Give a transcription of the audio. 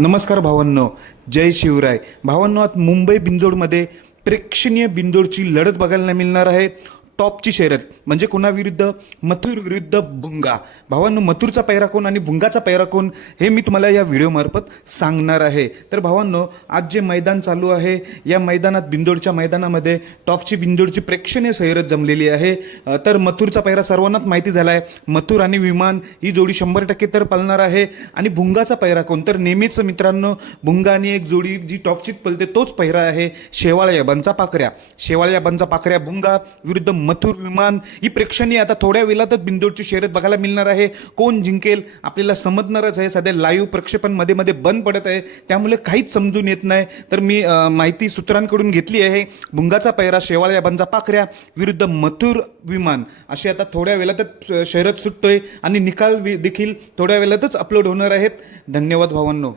नमस्कार भावांनो जय शिवराय. भावांनो आज मुंबई बिंजोडमध्ये प्रेक्षणीय बिंदोडची लढत बघायला मिळणार आहे. टॉपची शर्यत म्हणजे कोणाविरुद्ध मथुर विरुद्ध भुंगा भावांनो मथुरचा पैरा कोण आणि भुंगाचा पैरा कोण हे मी तुम्हाला या व्हिडिओमार्फत सांगणार आहे. तर भावांनो आज जे मैदान चालू आहे या मैदानात बिंदोडच्या मैदानामध्ये टॉपची बिंदोडची प्रेक्षणीय शर्यत जमलेली आहे. तर मथुरचा पैरा सर्वांनाच माहिती झाला आहे मथुर आणि विमान ही जोडी शंभर टक्के तर पालणार आहे. आणि भुंगाचा पैरा कोण? तर नेहमीच मित्रांनो भुंगा आणि एक जोडी जी टॉपचीच पलते तोच पैरा आहे शेवाळ याबांचा पाकऱ्या शेवाळ याबांचा पाकऱ्या भुंगा विरुद्ध मथुर विमान ही प्रेक्षणीय आता थोड्या वेळातच बिंदोडची शर्यत बघायला मिळणार आहे. कोण जिंकेल आपल्याला समजणारच आहे. सध्या लाईव्ह प्रक्षेपणमध्ये मध्ये बंद पडत आहे. त्यामुळे काहीच समजून येत नाही. तर मी माहिती सूत्रांकडून घेतली आहे. भुंगाचा पैरा शेवाळ याबांचा पाखऱ्या विरुद्ध मथुर विमान. अशी आता थोड्या वेळातच शर्यत सुटतोय आणि निकाल देखील थोड्या वेळातच अपलोड होणार आहेत. धन्यवाद भावांनो.